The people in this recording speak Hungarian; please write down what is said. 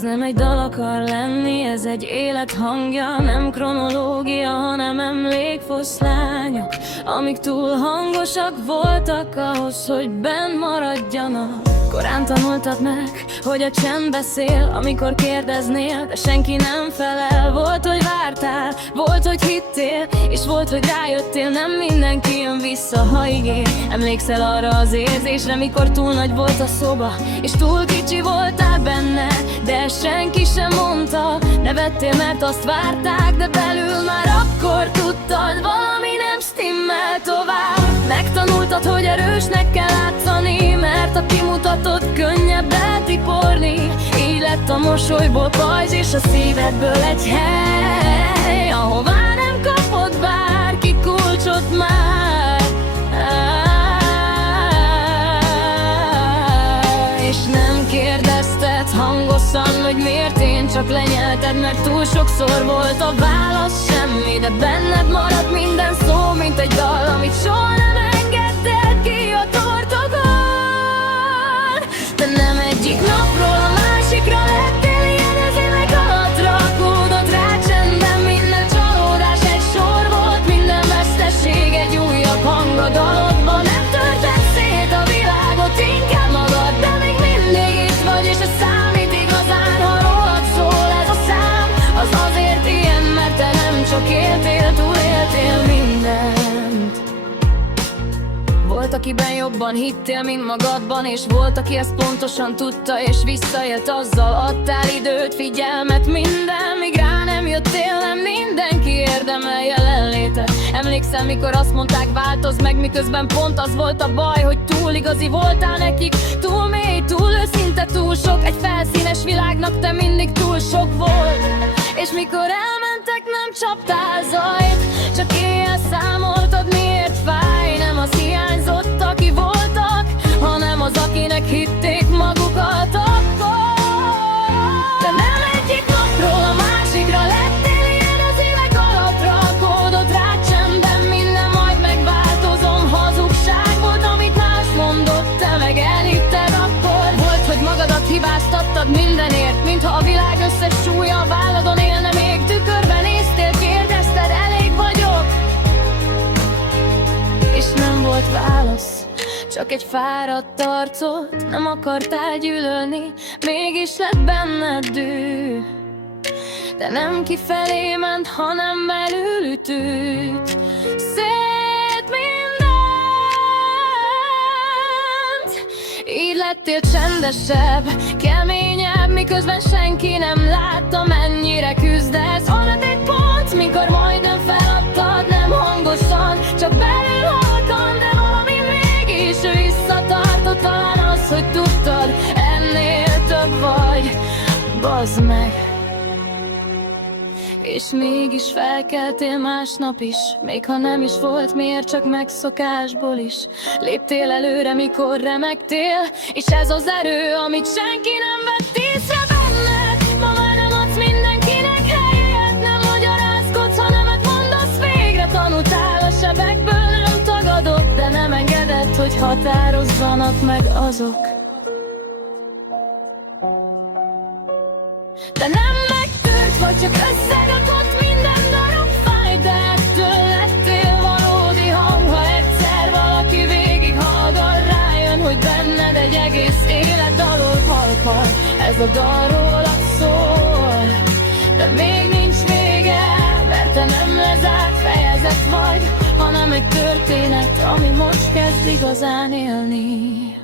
Ez nem egy dal akar lenni, ez egy élet hangja. Nem kronológia, hanem emlékfoszlányok, amik túl hangosak voltak ahhoz, hogy benn maradjanak. Korán tanultad meg, hogy a csend beszél, amikor kérdeznél, de senki nem felel. Volt, hogy vártál, volt, hogy hittél, és volt, hogy rájöttél, nem mindenki jön vissza, ha ígér. Emlékszel arra az érzésre, mikor túl nagy volt a szoba, és túl kicsi voltál benne, de senki sem mondta. Nevettél, mert azt várták, de belül már akkor tudtad, valami nem stimmel tovább. Megtanultad, hogy erősnek kell látszani, mert a kimutatod könnyebb eltiporni. Így lett a mosolyból pajzs, és a szívedből egy hely, ahová nem kapott bárki kulcsot már. És nem kérdezted hangosan, hogy miért, én csak lenyelted, mert túl sokszor volt a válasz semmi. De benned maradt minden szó, mint egy dal, amit soha nem engedted ki a tortogon. De nem egyik napról a másikra lettél ilyen, ez évek alatt rakódott rá csendben. Minden csalódás egy sor volt, minden veszteség egy újabb hang a dalodban. Nem törted szét a világot, inkább magad, de még mindig itt vagy, és ez számít igazán, ha rólad szól ez a szám. Az azért ilyen, mert te nem csak éltél, túléltél mindent. Volt, akiben jobban hittél, mint magadban, és volt, aki ezt pontosan tudta, és visszaélt azzal. Adtál időt, figyelmet, minden, míg rá nem jöttél. Nem mindenki érdemel jelenlétet. Emlékszem, mikor azt mondták, változz meg, miközben pont az volt a baj, hogy túl igazi voltál nekik. Túl mély, túl őszinte, túl sok. Egy felszínes világnak te mindig túl sok volt. És mikor elmentek, nem csaptál zajt, csak éjjel számoltad, miért fáj. Nem az hiányzott, aki voltak, hanem az, akinek hitték magukat akkor. De nem egyik napról a másikra lettél ilyen, az évek alatt rakódott rá csendben. Minden majd megváltozom, hazugság volt, amit más mondott, te meg elhitted akkor. Volt, hogy magadat hibáztattad mindenért, mintha a világ összes súlya a válladon élne. Még tükörben néztél, kérdezted, elég vagyok, és nem volt válasz, csak egy fáradt arcot. Nem akartál gyűlölni, mégis lett benned düh. De nem kifelé ment, hanem belül ütött szét mindent. Így lettél csendesebb, keményebb, miközben senki nem látta, mennyire küzdesz. Arad egy pont, mikor majdnem feladtad, nem hangosan, csak belül halkan, de valami mégis visszatartott. Talán az, hogy tudtad, ennél több vagy, bazd meg. És mégis felkeltél másnap is, még ha nem is volt miért, csak megszokásból is. Léptél előre, mikor remegtél, és ez az erő, amit senki nem vett észre benned. Ma már nem adsz mindenkinek helyet, nem magyarázkodsz, ha nemet mondasz végre. Tanultál a sebekből, nem tagadod, de nem engedett, hogy határozzanak meg azok. De nem megtört, vagy csak összerakott minden darab fáj, de ettől lettél valódi hang. Ha egyszer valaki végig hallgal, rájön, hogy benned egy egész élet alól halkal. Ez a dal rólad szól, de még nincs vége, mert te nem lezárt fejezet vagy, hanem egy történet, ami most kezd igazán élni.